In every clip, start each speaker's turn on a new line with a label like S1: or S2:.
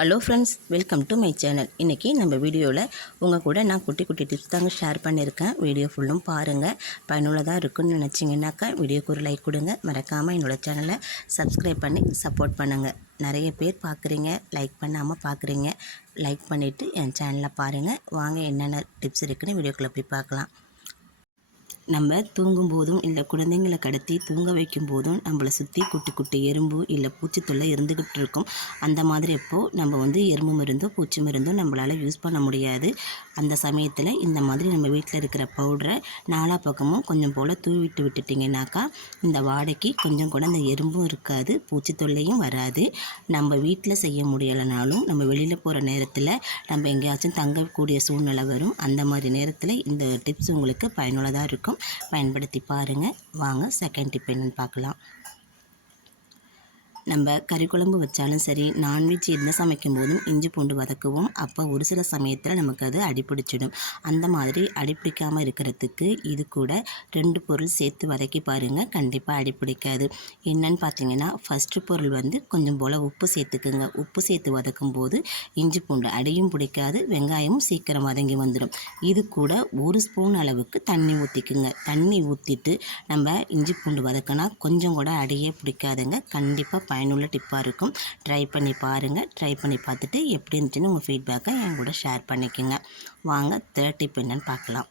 S1: Hello friends welcome to my channel இன்றைக்கி நம்ம வீடியோவில் உங்கள் கூட நான் குட்டி குட்டி டிப்ஸ் தாங்க ஷேர் பண்ணியிருக்கேன் வீடியோ ஃபுல்லும் பாருங்கள் பயனுள்ளதாக இருக்குன்னு நினச்சிங்கனாக்கா வீடியோக்கு ஒரு லைக் கொடுங்க. மறக்காமல் என்னோடய சேனலை சப்ஸ்கிரைப் பண்ணி சப்போர்ட் பண்ணுங்கள் நிறைய பேர் பார்க்குறீங்க லைக் பண்ணாமல் பார்க்குறீங்க லைக் பண்ணிவிட்டு என் சேனலை பாருங்கள் வாங்க என்னென்ன டிப்ஸ் இருக்குன்னு வீடியோக்குள்ளே போய் பார்க்கலாம். நம்ம தூங்கும் போதும் இல்லை குழந்தைங்களை கடத்தி தூங்க வைக்கும் போதும் நம்மளை சுற்றி குட்டி குட்டி எறும்பு இல்லை பூச்சி தொல்லை இருந்துக்கிட்டு இருக்கும். அந்த மாதிரி எப்போது நம்ம வந்து எறும்பு மருந்தோ பூச்சி மருந்தோ நம்மளால் யூஸ் பண்ண முடியாது. அந்த சமயத்தில் இந்த மாதிரி நம்ம வீட்டில் இருக்கிற பவுடரை நாலா பக்கமும் கொஞ்சம் போல் தூவிட்டு விட்டுட்டிங்கனாக்கா இந்த வாடைக்கு கொஞ்சம் கூட அந்த எறும்பும் இருக்காது பூச்சி தொல்லையும் வராது. நம்ம வீட்டில் செய்ய முடியலைனாலும் நம்ம வெளியில் போகிற நேரத்தில் நம்ம எங்கேயாச்சும் தங்கக்கூடிய சூழ்நிலை வரும். அந்த மாதிரி நேரத்தில் இந்த டிப்ஸ் உங்களுக்கு பயனுள்ளதாக இருக்கும். பயன்படுத்தி பாருங்கள் வாங்க செகண்ட் டிப் என்னென்னு பார்க்கலாம். நம்ம கறி குழம்பு வச்சாலும் சரி நான்வெஜ் என்ன சமைக்கும் போதும் இஞ்சி பூண்டு வதக்குவோம். அப்போ ஒரு சில சமயத்தில் நமக்கு அது அடிப்பிடிச்சிடும். அந்த மாதிரி அடிப்பிடிக்காமல் இருக்கிறதுக்கு இது கூட ரெண்டு பொருள் சேர்த்து வதக்கி பாருங்கள் கண்டிப்பாக அடிப்பிடிக்காது. என்னன்னு பார்த்தீங்கன்னா ஃபஸ்ட்டு பொருள் வந்து கொஞ்சம் போல் உப்பு சேர்த்துக்குங்க. உப்பு சேர்த்து வதக்கும் போது இஞ்சி பூண்டு அடியும் பிடிக்காது வெங்காயமும் சீக்கிரம் வதங்கி வந்துடும் இது கூட ஒரு ஸ்பூன் அளவுக்கு தண்ணி ஊற்றிக்குங்க தண்ணி ஊற்றிட்டு நம்ம இஞ்சி பூண்டு வதக்கினா கொஞ்சம் கூட அடியே பிடிக்காதுங்க. கண்டிப்பாக பயனுள்ள டிப்பாக இருக்கும். ட்ரை பண்ணி பாருங்கள் ட்ரை பண்ணி பார்த்துட்டு எப்படி இருந்துச்சுன்னு உங்கள் ஃபீட்பேக்கை என் கூட ஷேர் பண்ணிக்கோங்க. வாங்க தேர்ட் டிப் என்னன்னு பார்க்கலாம்.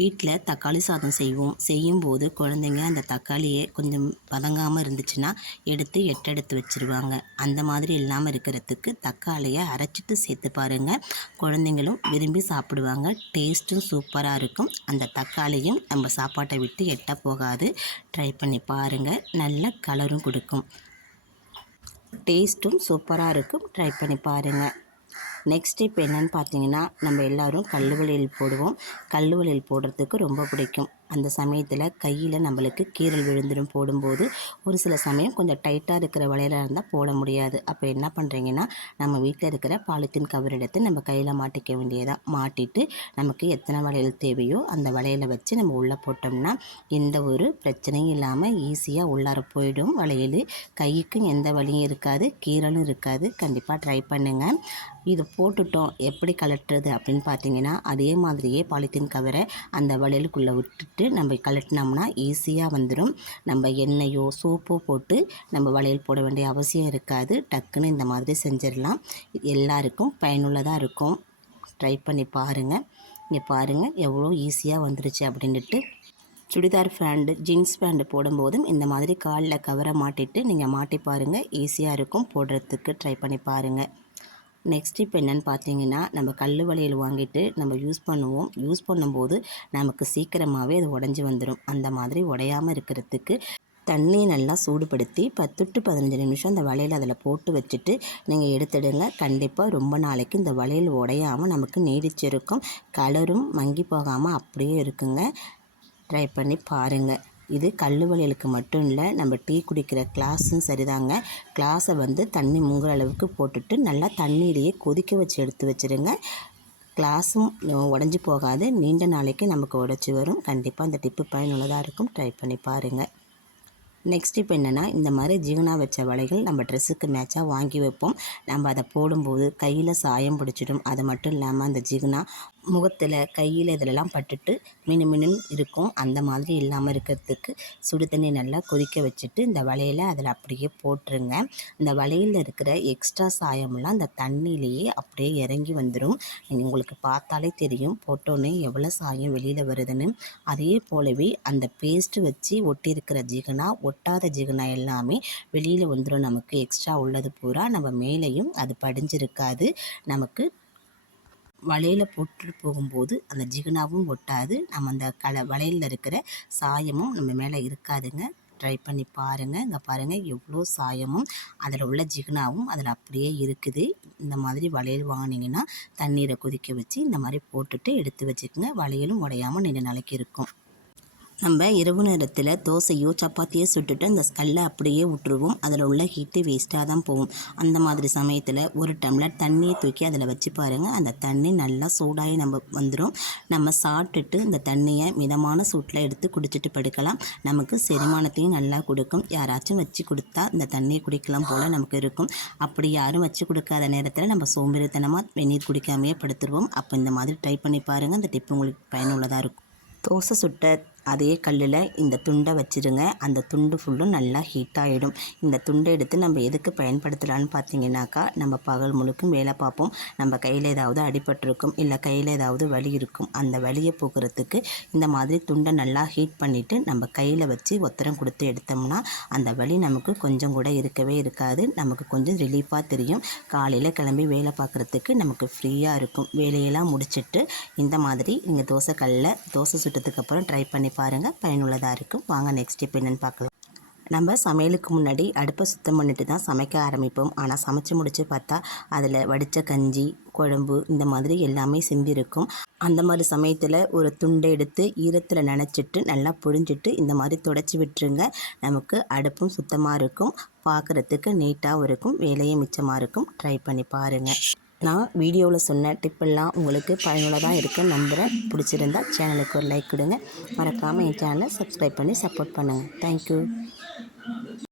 S1: வீட்டில் தக்காளி சாதம் செய்வோம். செய்யும்போது குழந்தைங்க அந்த தக்காளியை கொஞ்சம் பதங்காமல் இருந்துச்சுன்னா எடுத்து எட்டெடுத்து வச்சுருவாங்க. அந்த மாதிரி இல்லாமல் இருக்கிறதுக்கு தக்காளியை அரைச்சிட்டு சேர்த்து பாருங்கள் குழந்தைங்களும் விரும்பி சாப்பிடுவாங்க. டேஸ்ட்டும் சூப்பராக இருக்கும். அந்த தக்காளியும் நம்ம சாப்பாட்டை விட்டு எட்ட போகாது. ட்ரை பண்ணி பாருங்கள் நல்ல கலரும் கொடுக்கும். டேஸ்ட்டும் சூப்பராக இருக்கும். ட்ரை பண்ணி பாருங்கள் நெக்ஸ்ட் இப்போ என்னென்னு பார்த்தீங்கன்னா நம்ம எல்லோரும் கல்லுவலியில் போடுவோம். கல்லுவலியில் போடுறதுக்கு ரொம்ப பிடிக்கும். அந்த சமயத்தில் கையில் நம்மளுக்கு கீரல் விழுந்துடும் போடும்போது. ஒரு சில சமயம் கொஞ்சம் டைட்டாக இருக்கிற வளையலாக இருந்தால் போட முடியாது. அப்போ என்ன பண்ணுறீங்கன்னா நம்ம வீட்டில் இருக்கிற பாலித்தீன் கவர் எடுத்து நம்ம கையில் மாட்டிக்க வேண்டியதாக மாட்டிட்டு நமக்கு எத்தனை வளையல் தேவையோ அந்த வளையலை வச்சு நம்ம உள்ளே போட்டோம்னா எந்த ஒரு பிரச்சனையும் இல்லாமல் ஈஸியாக உள்ளார போயிடும் வளையல். கைக்கும் எந்த வழியும் இருக்காது கீரலும் இருக்காது. கண்டிப்பாக ட்ரை பண்ணுங்கள் இது போட்டுட்டோம். எப்படி கலட்டுறது அப்படின்னு பார்த்தீங்கன்னா அதே மாதிரியே பாலித்தீன் கவரை அந்த வளையலுக்குள்ளே விட்டுட்டு நம்ம கலட்டினோம்னா ஈஸியாக வந்துடும் நம்ம எண்ணெயோ சோப்போ போட்டு நம்ம வளையல் போட வேண்டிய அவசியம் இருக்காது. டக்குன்னு இந்த மாதிரி செஞ்சிடலாம். எல்லாருக்கும் பயனுள்ளதாக இருக்கும். ட்ரை பண்ணி பாருங்கள் இங்கே பாருங்கள் எவ்வளோ ஈஸியாக வந்துருச்சு அப்படின்ட்டு சுடிதார் ஃபேண்டு ஜீன்ஸ் பேண்டு போடும்போதும் இந்த மாதிரி காலில் கவரை மாட்டிட்டு நீங்கள் மாட்டி பாருங்கள் ஈஸியாக இருக்கும். போடுறதுக்கு ட்ரை பண்ணி பாருங்கள் நெக்ஸ்ட் இப்போ என்னென்னு பார்த்தீங்கன்னா நம்ம கல் வளையல் வாங்கிட்டு நம்ம யூஸ் பண்ணுவோம். யூஸ் பண்ணும்போது நமக்கு சீக்கிரமாகவே அது உடஞ்சி வந்துடும் அந்த மாதிரி உடையாமல் இருக்கிறதுக்கு தண்ணியை நல்லா சூடுபடுத்தி பத்து டு பதினஞ்சு நிமிஷம் அந்த வளையல் அதில் போட்டு வச்சுட்டு நீங்கள் எடுத்துடுங்க. கண்டிப்பாக ரொம்ப நாளைக்கு இந்த வளையல் உடையாமல் நமக்கு நீடிச்சிருக்கும். கலரும் மங்கி போகாமல் அப்படியே இருக்குங்க. ட்ரை பண்ணி பாருங்கள் இது கல் வளையலுக்கு மட்டும் இல்லை நம்ம டீ குடிக்கிற கிளாஸும் சரிதாங்க. கிளாஸை வந்து தண்ணி முங்குற அளவுக்கு போட்டுட்டு நல்லா தண்ணீரையே கொதிக்க வச்சு எடுத்து வச்சுருங்க. கிளாஸும் உடஞ்சி போகாது. நீண்ட நாளைக்கு நமக்கு உடச்சி வரும். கண்டிப்பாக அந்த டிப்பு பயனுள்ளதாக இருக்கும். ட்ரை பண்ணி பாருங்கள் நெக்ஸ்ட் இப்போ என்னென்னா இந்த மாதிரி ஜீவனா வச்ச வலைகள் நம்ம ட்ரெஸ்ஸுக்கு மேட்சாக வாங்கி வைப்போம். நம்ம அதை போடும்போது கையில் சாயம் பிடிச்சிடும். அது மட்டும் இல்லாமல் அந்த ஜிகுனா முகத்தில் கையில் இதிலெல்லாம் பட்டுட்டு மினு மினுன்னு இருக்கும். அந்த மாதிரி இல்லாமல் இருக்கிறதுக்கு சுடு தண்ணி நல்லா கொதிக்க வச்சுட்டு இந்த வலையில் அதில் அப்படியே போட்டுருங்க. இந்த வலையில் இருக்கிற எக்ஸ்ட்ரா சாயமெல்லாம் அந்த தண்ணியிலேயே அப்படியே இறங்கி வந்துடும் உங்களுக்கு பார்த்தாலே தெரியும் போட்டோன்னே எவ்வளோ சாயம் வெளியில் வருதுன்னு. அதே போலவே அந்த பேஸ்ட்டு வச்சு ஒட்டியிருக்கிற ஜிகனா ஒட்டாத ஜிகனா எல்லாமே வெளியில் வந்துடும் நமக்கு எக்ஸ்ட்ரா உள்ளது பூரா. நம்ம மேலேயும் அது படிஞ்சிருக்காது. நமக்கு வலையில் போட்டு போகும்போது அந்த ஜிகுனாவும் ஒட்டாது. நம்ம அந்த கலை வலையில் இருக்கிற சாயமும் நம்ம மேலே இருக்காதுங்க. ட்ரை பண்ணி பாருங்கள் இங்கே பாருங்கள் எவ்வளோ சாயமும் அதில் உள்ள ஜிகுனாவும் அதில் அப்படியே இருக்குது. இந்த மாதிரி வளையல் வாங்கினீங்கன்னா தண்ணீரை கொதிக்க வச்சு இந்த மாதிரி போட்டுட்டு எடுத்து வச்சுக்கோங்க. வளையலும் உடையாமல் நீங்கள் நாளைக்கு இருக்கும். நம்ம இரவு நேரத்தில் தோசையோ சப்பாத்தியோ சுட்டுட்டு அந்த கல்லை அப்படியே விட்டுருவோம். அதில் உள்ள ஹீட்டு வேஸ்ட்டாக தான் போகும். அந்த மாதிரி சமயத்தில் ஒரு டம்ளர் தண்ணியை தூக்கி அதில் வச்சு பாருங்கள் அந்த தண்ணி நல்லா சூடாகி நம்ம வந்துடும் நம்ம சாப்பிட்டுட்டு இந்த தண்ணியை மிதமான சூட்டில் எடுத்து குடிச்சிட்டு படுக்கலாம். நமக்கு செரிமானத்தையும் நல்லா கொடுக்கும். யாராச்சும் வச்சு கொடுத்தா இந்த தண்ணியை குடிக்கலாம் போல் நமக்கு இருக்கும். அப்படி யாரும் வச்சு கொடுக்காத நேரத்தில் நம்ம சோம்பேறித்தனமாக வெந்நீர் குடிக்காமையே படுத்துருவோம். அப்போ இந்த மாதிரி ட்ரை பண்ணி பாருங்கள் இந்த டிப் உங்களுக்கு பயனுள்ளதாக இருக்கும். தோசை சுட்ட அதே கல்லில் இந்த துண்டை வச்சிருங்க. அந்த துண்டு ஃபுல்லும் நல்லா ஹீட் ஆகிடும் இந்த துண்டை எடுத்து நம்ம எதுக்கு பயன்படுத்தலான்னு பார்த்தீங்கன்னாக்கா நம்ம பகல் முழுக்கும் வேலை பார்ப்போம். நம்ம கையில் ஏதாவது அடிபட்டிருக்கும் இல்லை கையில் ஏதாவது வலி இருக்கும். அந்த வலியை போக்குறதுக்கு இந்த மாதிரி துண்டை நல்லா ஹீட் பண்ணிவிட்டு நம்ம கையில் வச்சு ஒத்தரம் கொடுத்து எடுத்தோம்னா அந்த வலி நமக்கு கொஞ்சம் கூட இருக்கவே இருக்காது. நமக்கு கொஞ்சம் ரிலீஃபாக தெரியும். காலையில் கிளம்பி வேலை பார்க்குறதுக்கு நமக்கு ஃப்ரீயாக இருக்கும். வேலையெல்லாம் முடிச்சுட்டு இந்த மாதிரி நீங்கள் தோசை கல்லில் தோசை சுட்டதுக்கப்புறம் ட்ரை பண்ணி பாருங்கள் பயனுள்ளதாக இருக்கும். வாங்க நெக்ஸ்ட் ஸ்டெப் என்னென்னு பார்க்கலாம். நம்ம சமையலுக்கு முன்னாடி அடுப்பை சுத்தம் பண்ணிட்டு தான் சமைக்க ஆரம்பிப்போம். ஆனால் சமைச்சு முடிச்சு பார்த்தா அதில் வடித்த கஞ்சி குழம்பு இந்த மாதிரி எல்லாமே சிந்திருக்கும். அந்த மாதிரி சமயத்தில் ஒரு துண்டை எடுத்து ஈரத்தில் நனைச்சிட்டு நல்லா புழிஞ்சிட்டு இந்த மாதிரி தொடச்சி விட்டுருங்க. நமக்கு அடுப்பும் சுத்தமாக இருக்கும். பார்க்குறதுக்கு நீட்டாகவும் இருக்கும். வேலையும் மிச்சமாக இருக்கும். ட்ரை பண்ணி பாருங்கள் நான் வீடியோவில் சொன்ன டிப்பெல்லாம் உங்களுக்கு பயனுள்ளதாக இருக்குன்னு நம்புகிறேன் பிடிச்சிருந்தா சேனலுக்கு ஒரு லைக் கொடுங்க. மறக்காமல் என் சேனலை சப்ஸ்கிரைப் பண்ணி சப்போர்ட் பண்ணுங்கள் தேங்க்யூ